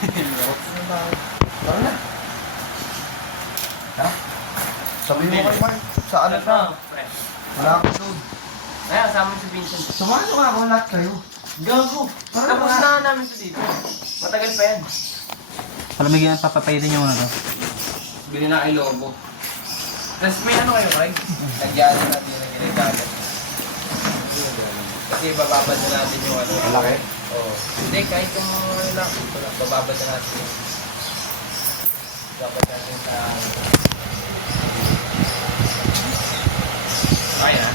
Tara na. Ha? Sabihin mo kay Mark, saan na? Wala akong load. Ay, kasama si Vincent. Sumano nga ako lahat kayo. Gago. Tapos na namin ito dito. Matagal pa yan. Palamigyan ang papapayitin yung ano. Bili na kay Lobo. Tapos may ano kayo, Craig? Nagyan natin yung ginagawa. Kasi bababad na natin yung ano. Malaki? Oo. Hindi, kahit yung ano lang. Bababad na natin yung babad natin sa... Okay na.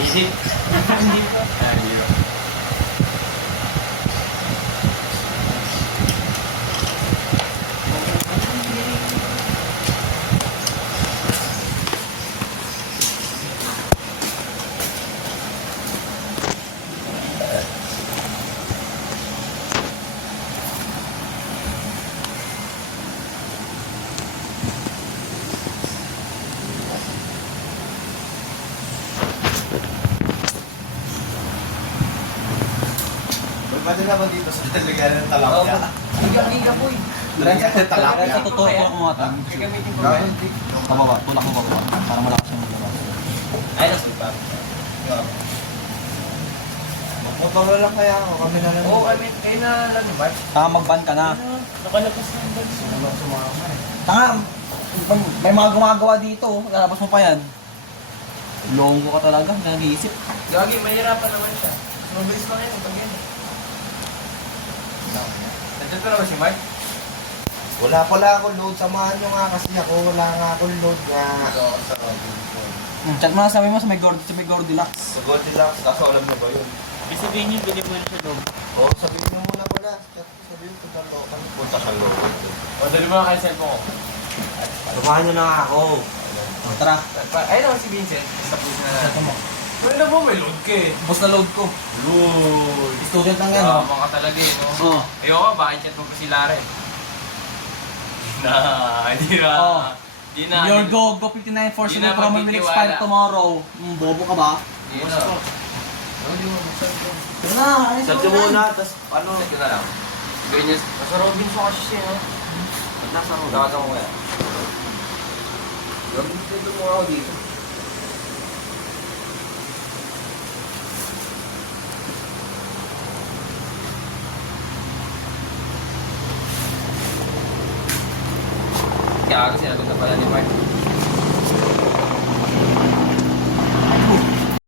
Easy. Hindi ba? Hindi ba? Pwede naman dito sa talaga ng talapya. Giga po eh. Talaga ng talapya. Sa totoo ko lang mga tan. Gagamitin ko ba? Pababa, tulak mo pababa. Para malakas yung labas. Ay, nas di pa. Motor lang kaya ako, kami na lang. Oo, kami. Kayo na lang ba? Mag-ban ka na. Nakalabas na yung bags. Ano lang sumama eh. Tanga, may mga gumagawa dito. Lalabas mo pa yan. Longgo ka talaga, nag-iisip. Lagi, mahirapan naman siya. Mabilis lang yan pag yan. Nandito na ba si Mark? Wala pala akong load, samahan nyo nga kasi ako, wala nga akong load nga. Ito ako sa Robinson. Chat mo na sabi mo sa may Goldilocks. Sa Goldilocks, kaso alam na ba yun? Sabihin niyo, bili mo na siya loob. Oo, sabihin nyo muna pala. Sabihin ko sa local. Punta sa local. O, dali mo na kayo cellphone ko. Samahan nyo na nga ako. Tara. Ayun naman si Vincent. Tapos na natin. Pwede mo, may load ka eh. Bus na load ko. Load. Student lang yan, no? Mga talaga eh, no? Oo. Ayoko, bakit chat mo pa si Lara eh? Hindi na. Oh. Di na. Your go 59 for Di sure na promo will magtitiwala. expire tomorrow. Bobo ka ba? Di na. Hindi mo, buksan ko. Tara na, ayos Sabi mo muna, tapos ano? Set ko na lang. Gawin niya. Nasa Robinson kasi siya, no? Nasa ako. Nakata ko kaya. Gawin mo ako dito. Kaya kasi sinagot na pala ni Mark.